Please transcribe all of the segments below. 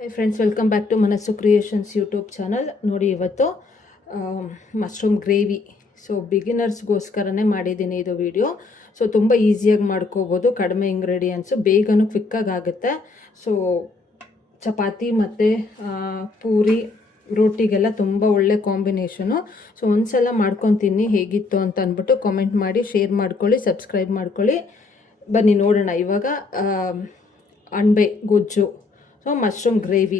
Hi friends, welcome back to Manassu creations YouTube channel. ನೋಡಿ, ಇವತ್ತು mushroom gravy. So ಬಿಗಿನರ್ಸ್ಗೋಸ್ಕರನೇ ಮಾಡಿದ್ದೀನಿ ಇದು ವಿಡಿಯೋ. ಸೊ ತುಂಬ ಈಸಿಯಾಗಿ ಮಾಡ್ಕೋಬೋದು, ಕಡಿಮೆ ಇಂಗ್ರೀಡಿಯೆಂಟ್ಸು, ಬೇಗನೂ ಕ್ವಿಕ್ಕಾಗಿ ಆಗುತ್ತೆ. ಸೊ ಚಪಾತಿ ಮತ್ತು ಪೂರಿ ರೋಟಿಗೆಲ್ಲ ತುಂಬ ಒಳ್ಳೆ ಕಾಂಬಿನೇಷನು. ಸೊ ಒಂದ್ಸಲ ಮಾಡ್ಕೊತೀನಿ ಹೇಗಿತ್ತು ಅಂತ ಅಂದ್ಬಿಟ್ಟು ಕಾಮೆಂಟ್ ಮಾಡಿ, ಶೇರ್ ಮಾಡ್ಕೊಳ್ಳಿ, ಸಬ್ಸ್ಕ್ರೈಬ್ ಮಾಡ್ಕೊಳ್ಳಿ. ಬನ್ನಿ ನೋಡೋಣ ಇವಾಗ ಅಣಬೆ ಗೊಜ್ಜು, ಸೊ ಮಶ್ರೂಮ್ ಗ್ರೇವಿ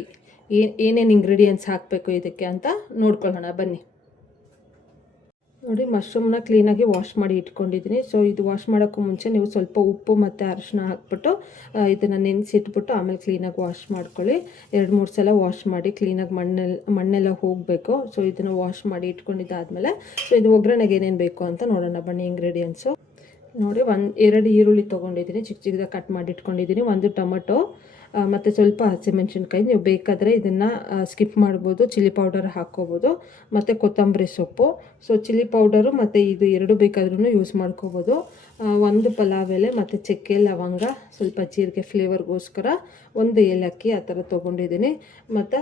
ಏನೇನು ಇಂಗ್ರೀಡಿಯೆಂಟ್ಸ್ ಹಾಕಬೇಕು ಇದಕ್ಕೆ ಅಂತ ನೋಡ್ಕೊಳ್ಳೋಣ ಬನ್ನಿ. ನೋಡಿ, ಮಶ್ರೂಮ್ನ ಕ್ಲೀನಾಗಿ ವಾಶ್ ಮಾಡಿ ಇಟ್ಕೊಂಡಿದ್ದೀನಿ. ಸೊ ಇದು ವಾಶ್ ಮಾಡೋಕ್ಕೂ ಮುಂಚೆ ನೀವು ಸ್ವಲ್ಪ ಉಪ್ಪು ಮತ್ತು ಅರಿಶಿನ ಹಾಕ್ಬಿಟ್ಟು ಇದನ್ನು ನೆನೆಸಿಟ್ಬಿಟ್ಟು ಆಮೇಲೆ ಕ್ಲೀನಾಗಿ ವಾಶ್ ಮಾಡ್ಕೊಳ್ಳಿ. 2-3 ಸಲ ವಾಶ್ ಮಾಡಿ ಕ್ಲೀನಾಗಿ ಮಣ್ಣೆಲ್ಲ ಹೋಗಬೇಕು. ಸೊ ಇದನ್ನು ವಾಶ್ ಮಾಡಿ ಇಟ್ಕೊಂಡಿದ್ದಾದಮೇಲೆ ಸೊ ಇದು ಒಗ್ಗರಣೆಗೆ ಏನೇನು ಬೇಕು ಅಂತ ನೋಡೋಣ ಬನ್ನಿ. ಇಂಗ್ರೀಡಿಯೆಂಟ್ಸು ನೋಡಿ, 2 ಈರುಳ್ಳಿ ತೊಗೊಂಡಿದ್ದೀನಿ, ಚಿಕ್ಕ ಚಿಕ್ಕದಾಗಿ ಕಟ್ ಮಾಡಿ ಇಟ್ಕೊಂಡಿದ್ದೀನಿ. 1 ಟೊಮಟೊ ಮತ್ತು ಸ್ವಲ್ಪ ಹಸಿಮೆಣ್ಸಿನ್ಕಾಯಿ. ನೀವು ಬೇಕಾದರೆ ಇದನ್ನು ಸ್ಕಿಪ್ ಮಾಡ್ಬೋದು, ಚಿಲ್ಲಿ ಪೌಡರ್ ಹಾಕ್ಕೋಬೋದು, ಮತ್ತು ಕೊತ್ತಂಬರಿ ಸೊಪ್ಪು. ಸೊ ಚಿಲ್ಲಿ ಪೌಡರು ಮತ್ತು ಇದು 2 ಬೇಕಾದ್ರೂ ಯೂಸ್ ಮಾಡ್ಕೋಬೋದು. 1 ಪಲಾವ್ ಎಲೆ ಮತ್ತು ಚಕ್ಕೆ, ಲವಂಗ, ಸ್ವಲ್ಪ ಜೀರಿಗೆ ಫ್ಲೇವರ್ಗೋಸ್ಕರ, 1 ಏಲಕ್ಕಿ ಆ ಥರ ತೊಗೊಂಡಿದ್ದೀನಿ. ಮತ್ತು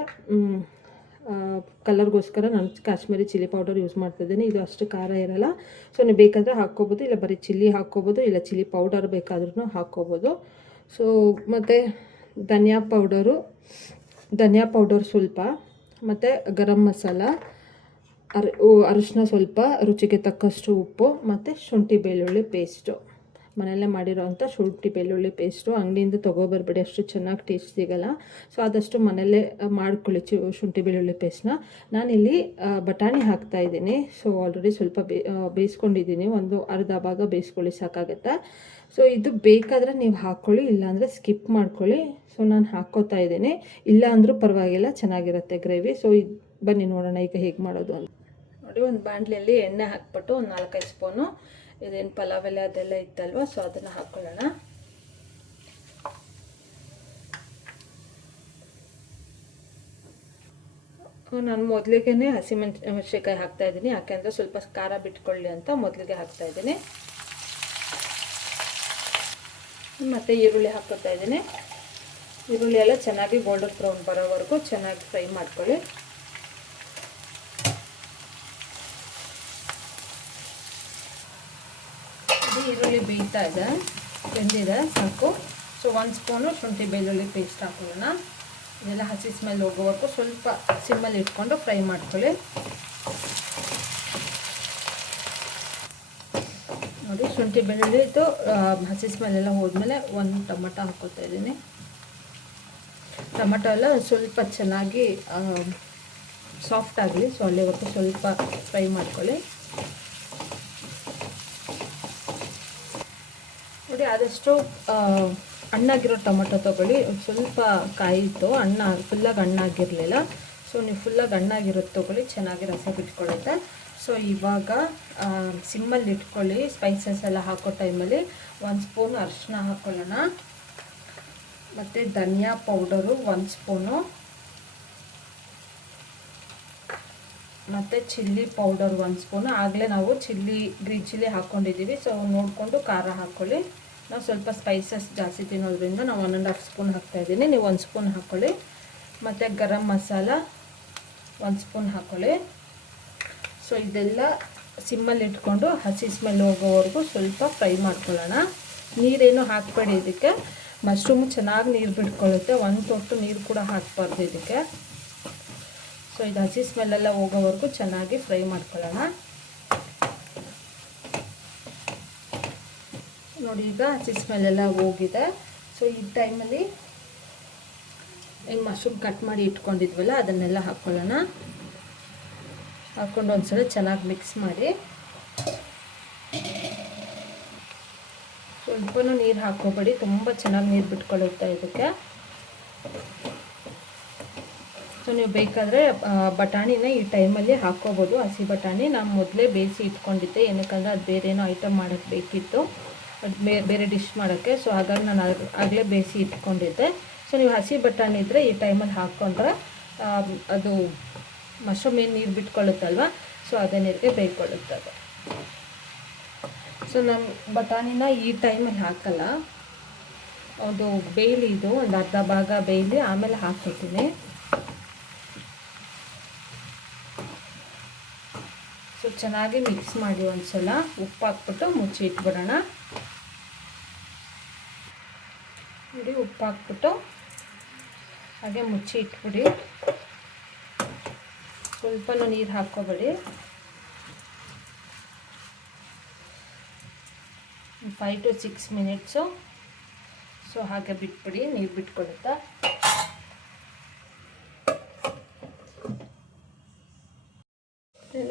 ಕಲರ್ಗೋಸ್ಕರ ನಾನು ಕಾಶ್ಮೀರಿ ಚಿಲ್ಲಿ ಪೌಡರ್ ಯೂಸ್ ಮಾಡ್ತಿದ್ದೀನಿ. ಇದು ಅಷ್ಟು ಖಾರ ಇರೋಲ್ಲ. ಸೊ ನೀವು ಬೇಕಾದರೆ ಹಾಕ್ಕೋಬೋದು, ಇಲ್ಲ ಬರೀ ಚಿಲ್ಲಿ ಹಾಕ್ಕೋಬೋದು, ಇಲ್ಲ ಚಿಲ್ಲಿ ಪೌಡರ್ ಬೇಕಾದ್ರೂ ಹಾಕ್ಕೋಬೋದು. ಸೊ ಮತ್ತು ಧನಿಯಾ ಪೌಡರ್ ಸ್ವಲ್ಪ, ಮತ್ತು ಗರಂ ಮಸಾಲ, ಅರಿಶಿನ ಸ್ವಲ್ಪ, ರುಚಿಗೆ ತಕ್ಕಷ್ಟು ಉಪ್ಪು, ಮತ್ತು ಶುಂಠಿ ಬೆಳ್ಳುಳ್ಳಿ ಪೇಸ್ಟು. ಮನೆಯಲ್ಲೇ ಮಾಡಿರೋವಂಥ ಶುಂಠಿ ಬೆಳ್ಳುಳ್ಳಿ ಪೇಸ್ಟು. ಅಂಗಡಿಯಿಂದ ತೊಗೊಬರ್ಬೇಡಿ, ಅಷ್ಟು ಚೆನ್ನಾಗಿ ಟೇಸ್ಟ್ ಸಿಗೋಲ್ಲ. ಸೊ ಆದಷ್ಟು ಮನೆಯಲ್ಲೇ ಮಾಡ್ಕೊಳ್ಳಿ ಶುಂಠಿ ಬೆಳ್ಳುಳ್ಳಿ ಪೇಸ್ಟ್ನ. ನಾನಿಲ್ಲಿ ಬಟಾಣಿ ಹಾಕ್ತಾಯಿದ್ದೀನಿ. ಸೊ ಆಲ್ರೆಡಿ ಸ್ವಲ್ಪ ಬೇಯಿಸ್ಕೊಂಡಿದ್ದೀನಿ, ಒಂದು ಅರ್ಧ ಭಾಗ ಬೇಯಿಸ್ಕೊಳ್ಳಿ ಸಾಕಾಗುತ್ತೆ. ಸೊ ಇದು ಬೇಕಾದರೆ ನೀವು ಹಾಕ್ಕೊಳ್ಳಿ, ಇಲ್ಲಾಂದರೆ ಸ್ಕಿಪ್ ಮಾಡ್ಕೊಳ್ಳಿ. ಸೊ ನಾನು ಹಾಕ್ಕೋತಾ ಇದ್ದೀನಿ, ಇಲ್ಲ ಅಂದರೂ ಪರವಾಗಿಲ್ಲ, ಚೆನ್ನಾಗಿರುತ್ತೆ ಗ್ರೇವಿ. ಸೊ ಇದು ಬನ್ನಿ ನೋಡೋಣ ಈಗ ಹೇಗೆ ಮಾಡೋದು ಅಂತ. ನೋಡಿ, ಒಂದು ಬಾಣಲೆಯಲ್ಲಿ ಎಣ್ಣೆ ಹಾಕ್ಬಿಟ್ಟು ಒಂದು 4-5 ಸ್ಪೂನು ಇದೇನು ಪಲಾವ್ ಎಲೆ ಅದೆಲ್ಲ ಇತ್ತಲ್ವ, ಸೊ ಅದನ್ನು ಹಾಕ್ಕೊಳ್ಳೋಣ. ನಾನು ಮೊದಲಿಗೆ ಹಸಿಮೆಣಸಿನ್ಕಾಯಿ ಹಾಕ್ತಾಯಿದ್ದೀನಿ, ಯಾಕೆಂದರೆ ಸ್ವಲ್ಪ ಖಾರ ಬಿಟ್ಕೊಳ್ಳಿ ಅಂತ ಮೊದಲಿಗೆ ಹಾಕ್ತಾಯಿದ್ದೀನಿ. ಮತ್ತು ಈರುಳ್ಳಿ ಹಾಕ್ಕೊತಾ ಇದ್ದೀನಿ. ಈರುಳ್ಳಿ ಎಲ್ಲ ಚೆನ್ನಾಗಿ ಗೋಲ್ಡನ್ ಬ್ರೌನ್ ಬರೋವರೆಗೂ ಚೆನ್ನಾಗಿ ಫ್ರೈ ಮಾಡ್ಕೊಳ್ಳಿ. ಈರುಳ್ಳಿ ಬೇಯ್ತಾ ಇದೆ, ಬೆಂದಿದೆ ಸಾಕು. ಸೊ 1 ಸ್ಪೂನು ಶುಂಠಿ ಬೆಳ್ಳುಳ್ಳಿ ಪೇಸ್ಟ್ ಹಾಕೊಳ್ಳೋಣ. ಇದೆಲ್ಲ ಹಸಿ ಸ್ಮೆಲ್ ಹೋಗೋವರೆಗೂ ಸ್ವಲ್ಪ ಸಿಮ್ಮಲ್ಲಿ ಇಟ್ಕೊಂಡು ಫ್ರೈ ಮಾಡ್ಕೊಳ್ಳಿ. ನೋಡಿ, ಶುಂಠಿ ಬೆಳ್ಳುಳ್ಳಿದು ಹಸಿ ಸ್ಮೆಲ್ಲೆಲ್ಲ ಹೋದ್ಮೇಲೆ 1 ಟೊಮಟೊ ಹಾಕ್ಕೊತಾ ಇದ್ದೀನಿ. ಟೊಮಟೊ ಎಲ್ಲ ಸ್ವಲ್ಪ ಚೆನ್ನಾಗಿ ಸಾಫ್ಟ್ ಆಗಲಿ, ಸೊ ಅಲ್ಲಿವರೆಗೂ ಸ್ವಲ್ಪ ಫ್ರೈ ಮಾಡ್ಕೊಳ್ಳಿ. ನೋಡಿ, ಆದಷ್ಟು ಹಣ್ಣಾಗಿರೋ ಟೊಮಟೊ ತೊಗೊಳ್ಳಿ. ಸ್ವಲ್ಪ ಕಾಯಿ ಇತ್ತು, ಫುಲ್ಲಾಗಿ ಹಣ್ಣಾಗಿರಲಿಲ್ಲ. ಸೊ ನೀವು ಫುಲ್ಲಾಗಿ ಹಣ್ಣಾಗಿರೋದು ತೊಗೊಳ್ಳಿ, ಚೆನ್ನಾಗಿ ರಸ ಬಿಟ್ಕೊಳ್ಳುತ್ತೆ. ಸೊ ಇವಾಗ ಸಿಮ್ಮಲ್ಲಿ ಇಟ್ಕೊಳ್ಳಿ. ಸ್ಪೈಸಸ್ ಎಲ್ಲ ಹಾಕೋ ಟೈಮಲ್ಲಿ 1 ಸ್ಪೂನ್ ಅರಿಶಿನ ಹಾಕ್ಕೊಳ್ಳೋಣ, ಮತ್ತು ಧನಿಯಾ ಪೌಡರು 1 ಸ್ಪೂನು, ಮತ್ತು ಚಿಲ್ಲಿ ಪೌಡರ್ 1 ಸ್ಪೂನು. ಆಗಲೇ ನಾವು ಗ್ರೀನ್ ಚಿಲ್ಲಿ ಹಾಕ್ಕೊಂಡಿದ್ದೀವಿ, ಸೊ ನೋಡಿಕೊಂಡು ಖಾರ ಹಾಕ್ಕೊಳ್ಳಿ. ನಾವು ಸ್ವಲ್ಪ ಸ್ಪೈಸಸ್ ಜಾಸ್ತಿ ತಿನ್ನೋದ್ರಿಂದ ನಾವು 1.5 ಸ್ಪೂನ್ ಹಾಕ್ತಾಯಿದ್ದೀನಿ, ನೀವು 1 ಸ್ಪೂನ್ ಹಾಕ್ಕೊಳ್ಳಿ. ಮತ್ತು ಗರಂ ಮಸಾಲ 1 ಸ್ಪೂನ್ ಹಾಕ್ಕೊಳ್ಳಿ. ಸೊ ಇದೆಲ್ಲ ಸಿಮ್ಮಲ್ಲಿ ಇಟ್ಕೊಂಡು ಹಸಿ ಸ್ಮೆಲ್ ಹೋಗೋವರೆಗೂ ಸ್ವಲ್ಪ ಫ್ರೈ ಮಾಡ್ಕೊಳ್ಳೋಣ. ನೀರೇನು ಹಾಕಬೇಡಿ ಇದಕ್ಕೆ, ಮಶ್ರೂಮು ಚೆನ್ನಾಗಿ ನೀರು ಬಿಟ್ಕೊಳ್ಳುತ್ತೆ. 1 ತೊಟ್ಟು ನೀರು ಕೂಡ ಹಾಕಬಾರ್ದು ಇದಕ್ಕೆ. ಸೊ ಇದು ಹಸಿ ಸ್ಮೆಲ್ಲೆಲ್ಲ ಹೋಗೋವರೆಗೂ ಚೆನ್ನಾಗಿ ಫ್ರೈ ಮಾಡ್ಕೊಳ್ಳೋಣ. ನೋಡಿ, ಈಗ ಹಸಿ ಸ್ಮೆಲ್ಲೆಲ್ಲ ಹೋಗಿದೆ. ಸೊ ಈ ಟೈಮಲ್ಲಿ ಏನು ಮಶ್ರೂಮ್ ಕಟ್ ಮಾಡಿ ಇಟ್ಕೊಂಡಿದ್ವಲ್ಲ ಅದನ್ನೆಲ್ಲ ಹಾಕ್ಕೊಳ್ಳೋಣ. ಹಾಕ್ಕೊಂಡು ಒಂದ್ಸಲ ಚೆನ್ನಾಗಿ ಮಿಕ್ಸ್ ಮಾಡಿ. ಸ್ವಲ್ಪನೂ ನೀರು ಹಾಕ್ಕೋಬೇಡಿ, ತುಂಬ ಚೆನ್ನಾಗಿ ನೀರು ಬಿಟ್ಕೊಳ್ಳುತ್ತೆ ಇದಕ್ಕೆ. ಸೊ ನೀವು ಬೇಕಾದರೆ ಬಟಾಣಿನ ಈ ಟೈಮಲ್ಲಿ ಹಾಕ್ಕೋಬೋದು, ಹಸಿ ಬಟಾಣಿ. ನಾನು ಮೊದಲೇ ಬೇಯಿಸಿ ಇಟ್ಕೊಂಡಿದ್ದೆ, ಏನಕ್ಕಂದರೆ ಅದು ಬೇರೆ ಏನೋ ಐಟಮ್ ಮಾಡೋಕ್ಕೆ ಬೇಕಿತ್ತು, ಅದು ಬೇರೆ ಡಿಶ್ ಮಾಡೋಕ್ಕೆ. ಸೊ ಹಾಗಾಗಿ ನಾನು ಆಗಲೇ ಬೇಯಿಸಿ ಇಟ್ಕೊಂಡಿದ್ದೆ. ಸೊ ನೀವು ಹಸಿ ಬಟಾಣಿ ಇದ್ದರೆ ಈ ಟೈಮಲ್ಲಿ ಹಾಕ್ಕೊಂಡ್ರೆ ಅದು ಮಶ್ರೂಮ್ ಏನು ನೀರು ಬಿಟ್ಕೊಳ್ಳುತ್ತಲ್ವ, ಸೊ ಅದೇ ನೀರಿಗೆ ಬೇಯ್ಕೊಳ್ಳುತ್ತೆ ಅದು. ಸೊ ನಾನು ಬಟಾಣಿನ ಈ ಟೈಮಲ್ಲಿ ಹಾಕಲ್ಲ, ಅದು ಬೇಯ್ಲಿ, ಇದು ಒಂದು ಅರ್ಧ ಭಾಗ ಬೇಯ್ಲಿ, ಆಮೇಲೆ ಹಾಕ್ಕೊತೀನಿ. ಸೊ ಚೆನ್ನಾಗಿ ಮಿಕ್ಸ್ ಮಾಡಿ ಒಂದ್ಸಲ ಉಪ್ಪು ಹಾಕ್ಬಿಟ್ಟು ಮುಚ್ಚಿ ಇಟ್ಬಿಡೋಣ. ನೋಡಿ, ಉಪ್ಪು ಹಾಕ್ಬಿಟ್ಟು ಹಾಗೆ ಮುಚ್ಚಿ ಇಟ್ಬಿಡಿ. ಸ್ವಲ್ಪನೂ ನೀರು ಹಾಕ್ಕೋಬೇಡಿ. 5 to 6 ಮಿನಿಟ್ಸು ಸೊ ಹಾಗೆ ಬಿಟ್ಬಿಡಿ, ನೀರು ಬಿಟ್ಕೊಡುತ್ತಾ.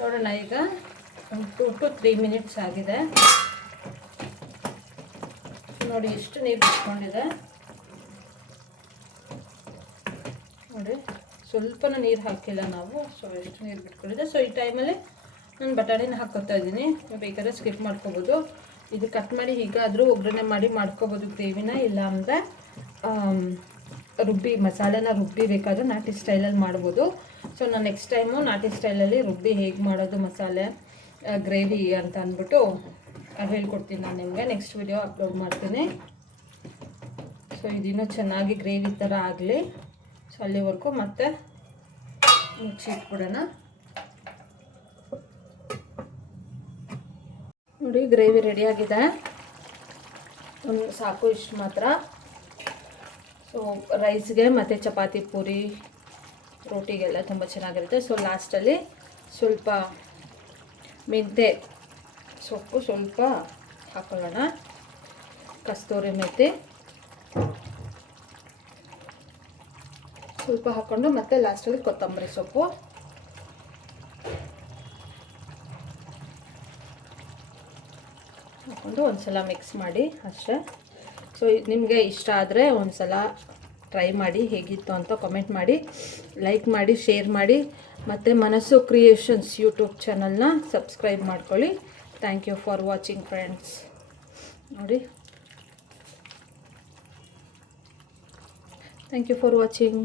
ನೋಡೋಣ, ಈಗ ಒಂದು 2 to 3 ಮಿನಿಟ್ಸ್ ಆಗಿದೆ. ನೋಡಿ ಎಷ್ಟು ನೀರು ಬಿಟ್ಕೊಂಡಿದೆ ನೋಡಿ, ಸ್ವಲ್ಪನೂ ನೀರು ಹಾಕಿಲ್ಲ ನಾವು. ಸೊ ಎಷ್ಟು ನೀರು ಬಿಟ್ಕೊಂಡಿದೆ. ಸೊ ಈ ಟೈಮಲ್ಲಿ ನಾನು ಬಟಾಣಿನ ಹಾಕ್ಕೊತಾ ಇದ್ದೀನಿ. ಬೇಕಾದ್ರೆ ಸ್ಕಿಪ್ ಮಾಡ್ಕೋಬೋದು. ಇದು ಕಟ್ ಮಾಡಿ ಹೀಗಾದರೂ ಒಗ್ಗರಣೆ ಮಾಡಿ ಮಾಡ್ಕೋಬೋದು ಗ್ರೇವಿನ. ಇಲ್ಲ ಅಂದರೆ ರುಬ್ಬಿ ಮಸಾಲೆನ ರುಬ್ಬಿ ಬೇಕಾದರೆ ನಾಟಿ ಸ್ಟೈಲಲ್ಲಿ ಮಾಡ್ಬೋದು. ಸೊ ನಾನು ನೆಕ್ಸ್ಟ್ ಟೈಮು ನಾಟಿ ಸ್ಟೈಲಲ್ಲಿ ರುಬ್ಬಿ ಹೇಗೆ ಮಾಡೋದು ಮಸಾಲೆ ಗ್ರೇವಿ ಅಂತ ಅಂದ್ಬಿಟ್ಟು ಅದು ಹೇಳ್ಕೊಡ್ತೀನಿ ನಾನು ನಿಮಗೆ. ನೆಕ್ಸ್ಟ್ ವಿಡಿಯೋ ಅಪ್ಲೋಡ್ ಮಾಡ್ತೀನಿ. ಸೊ ಇದಿನ್ನೂ ಚೆನ್ನಾಗಿ ಗ್ರೇವಿ ಥರ ಆಗಲಿ. ಸೊ ಅಲ್ಲಿವರೆಗೂ ಮತ್ತೆ ಮುಚ್ಚಿ ಇಟ್ಬಿಡೋಣ. ನೋಡಿ, ಗ್ರೇವಿ ರೆಡಿಯಾಗಿದೆ. ಒಂದು ಸಾಕು, ಇಷ್ಟು ಮಾತ್ರ. ಸೊ ರೈಸ್ಗೆ ಮತ್ತು ಚಪಾತಿ, ಪೂರಿ, ರೋಟಿಗೆಲ್ಲ ತುಂಬ ಚೆನ್ನಾಗಿರುತ್ತೆ. ಸೊ ಲಾಸ್ಟಲ್ಲಿ ಸ್ವಲ್ಪ ಮೆಂತ್ಯ ಸೊಪ್ಪು ಸ್ವಲ್ಪ ಹಾಕೊಳ್ಳೋಣ, ಕಸ್ತೂರಿ ಮೆಂತ್ಯ ಸ್ವಲ್ಪ ಹಾಕ್ಕೊಂಡು, ಮತ್ತು ಲಾಸ್ಟಲ್ಲಿ ಕೊತ್ತಂಬರಿ ಸೊಪ್ಪು ಹಾಕ್ಕೊಂಡು ಒಂದ್ಸಲ ಮಿಕ್ಸ್ ಮಾಡಿ ಅಷ್ಟೇ. ಸೊ ನಿಮಗೆ ಇಷ್ಟ ಆದರೆ ಒಂದ್ಸಲ ಟ್ರೈ ಮಾಡಿ, ಹೇಗಿತ್ತು ಅಂತ ಕಾಮೆಂಟ್ ಮಾಡಿ, ಲೈಕ್ ಮಾಡಿ, ಶೇರ್ ಮಾಡಿ, ಮತ್ತು ಮನಸ್ಸು ಕ್ರಿಯೇಷನ್ಸ್ ಯೂಟ್ಯೂಬ್ ಚಾನಲ್ನ ಸಬ್ಸ್ಕ್ರೈಬ್ ಮಾಡ್ಕೊಳ್ಳಿ. Thank you for watching friends. ನೋಡಿ, ಥ್ಯಾಂಕ್ ಯು ಫಾರ್ ವಾಚಿಂಗ್.